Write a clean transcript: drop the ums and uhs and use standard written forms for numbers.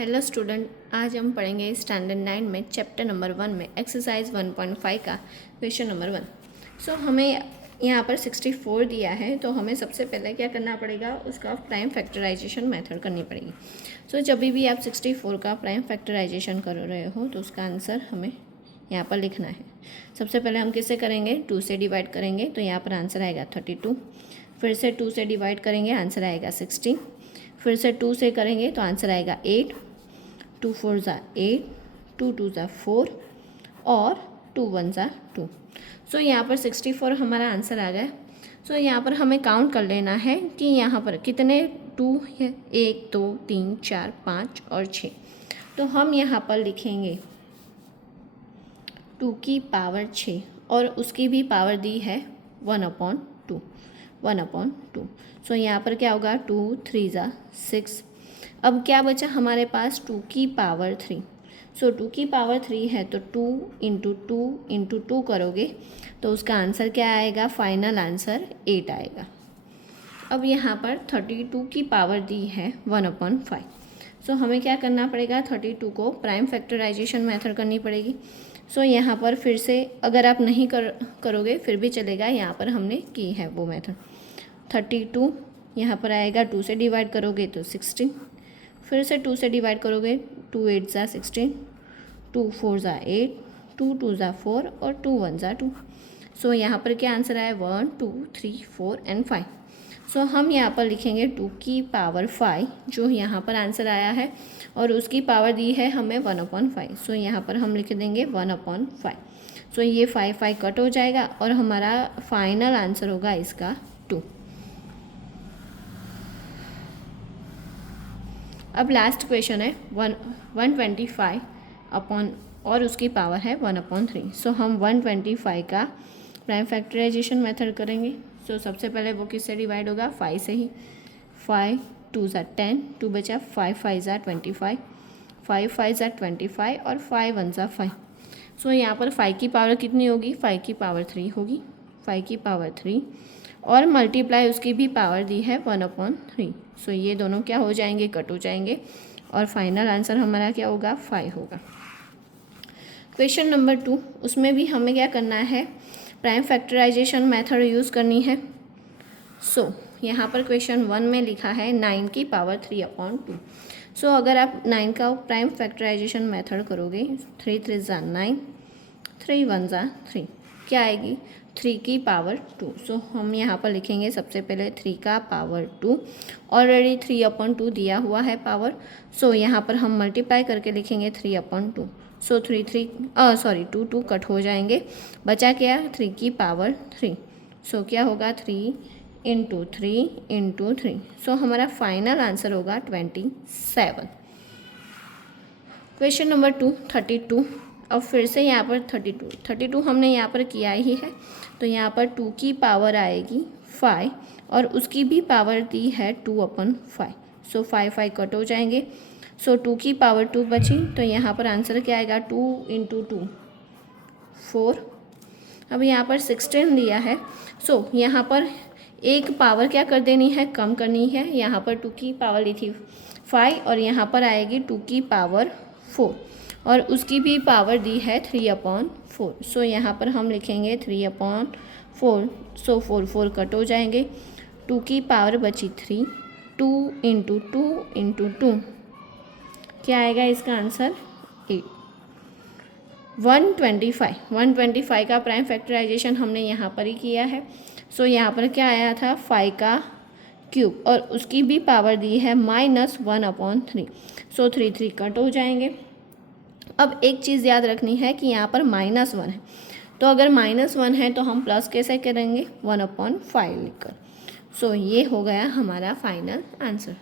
Hello student, आज हम पढ़ेंगे स्टैंडर्ड 9 में चैप्टर नंबर 1 में एक्सरसाइज 1.5 का क्वेश्चन नंबर 1। सो हमें यहाँ पर 64 दिया है, तो हमें सबसे पहले क्या करना पड़ेगा, उसका प्राइम फैक्टराइजेशन मेथड करनी पड़ेगी। सो जब भी आप 64 का प्राइम फैक्टराइजेशन कर रहे हो तो उसका आंसर हमें यहाँ पर लिखना है। सबसे पहले हम किससे करेंगे, 2 से डिवाइड करेंगे, तो यहाँ पर आंसर आएगा 32। फिर से 2 से डिवाइड करेंगे, आंसर आएगा 16। फिर से 2 से करेंगे तो आंसर आएगा 8। 2 4 ज़ा 8, 2 2 ज़ा 4 और 2 1 ज़ा 2। सो यहाँ पर 64 हमारा आंसर आ गया। सो यहाँ पर हमें काउंट कर लेना है कि यहाँ पर कितने 2 है, 1 2 3 4 5 और 6। तो हम यहाँ पर लिखेंगे 2 की पावर 6 और उसकी भी पावर दी है 1/2। 1/2। सो यहाँ पर क्या होगा, 2 3 ज़ा 6। अब क्या बचा हमारे पास, 2 की पावर 3। सो 2 की पावर 3 है तो 2 इंटू 2 इंटू 2 करोगे तो उसका आंसर क्या आएगा, फाइनल आंसर 8 आएगा। अब यहाँ पर 32 की पावर दी है 1/5। सो हमें क्या करना पड़ेगा, 32 को प्राइम फैक्टराइजेशन मेथड करनी पड़ेगी। सो यहाँ पर फिर से अगर आप नहीं करोगे फिर भी चलेगा, यहाँ पर हमने की है वो मेथड। 32 यहाँ पर आएगा, 2 से डिवाइड करोगे तो 16। फिर से 2 से डिवाइड करोगे, 2 8 ज़ा 16, 2 4 ज़ा 8, 2 2 ज़ा 4 और 2 1 ज़ा 2। सो यहाँ पर क्या आंसर आया, 1 2 3 4 एंड 5। सो हम यहाँ पर लिखेंगे 2 की पावर 5 जो यहाँ पर आंसर आया है, और उसकी पावर दी है हमें 1/5। सो यहाँ पर हम लिख देंगे 1/5। सो ये 5 कट हो जाएगा और हमारा फाइनल आंसर होगा इसका 2। अब लास्ट क्वेश्चन है 125 अपॉन और उसकी पावर है 1/3। सो हम 125 का प्राइम फैक्टराइजेशन मेथड करेंगे। सो सबसे पहले वो किससे डिवाइड होगा, 5 से ही। 5 2 ज़ा 10, 2 बचा, 5 5 ज़ा 25, 5 5 ज़ा 25 और 5 1 ज़ा 5। सो यहाँ पर 5 की पावर कितनी होगी, 5 की पावर 3 होगी। 5 की पावर 3 और मल्टीप्लाई उसकी भी पावर दी है 1/3। सो ये दोनों क्या हो जाएंगे, कट हो जाएंगे और फाइनल आंसर हमारा क्या होगा, 5 होगा। क्वेश्चन नंबर 2, उसमें भी हमें क्या करना है, प्राइम फैक्टराइजेशन मेथड यूज़ करनी है। सो यहाँ पर क्वेश्चन 1 में लिखा है 9 की पावर 3/2। सो अगर आप 9 का प्राइम फैक्टराइजेशन मेथड करोगे, 3 3 ज़ा 9, 3 1 ज़ा 3, क्या आएगी, 3 की पावर 2। सो हम यहाँ पर लिखेंगे सबसे पहले 3 का पावर 2। ऑलरेडी 3/2 दिया हुआ है पावर। सो यहाँ पर हम मल्टीप्लाई करके लिखेंगे 3/2। सो 2 2 कट हो जाएंगे, बचा क्या, 3 की पावर 3। सो क्या होगा, 3 इंटू 3 इंटू 3। सो हमारा फाइनल आंसर होगा 27। Question number 2 32। अब फिर से यहाँ पर 32 हमने यहाँ पर किया ही है, तो यहाँ पर 2 की पावर आएगी 5 और उसकी भी पावर दी है 2/5। सो 5 कट हो जाएंगे। सो 2 की पावर 2 बची, तो यहाँ पर आंसर क्या आएगा, 2 इंटू 2 4। अब यहाँ पर 16 दिया है। सो यहाँ पर एक पावर क्या कर देनी है, कम करनी है। यहाँ पर 2 की पावर ली थी 5 और यहाँ पर आएगी 2 की पावर 4 और उसकी भी पावर दी है 3/4। सो यहाँ पर हम लिखेंगे 3/4। सो 4 कट हो जाएंगे, 2 की पावर बची 3, 2 इंटू 2 इंटू 2, क्या आएगा इसका आंसर, 8। 125 का प्राइम फैक्टराइजेशन हमने यहाँ पर ही किया है। सो यहाँ पर क्या आया था, 5 का क्यूब और उसकी भी पावर दी है -1/3। सो 3 3 कट हो जाएंगे। अब एक चीज़ याद रखनी है कि यहाँ पर -1 है, तो अगर -1 है तो हम प्लस कैसे करेंगे, 1/5 लिखकर। सो ये हो गया हमारा फाइनल आंसर।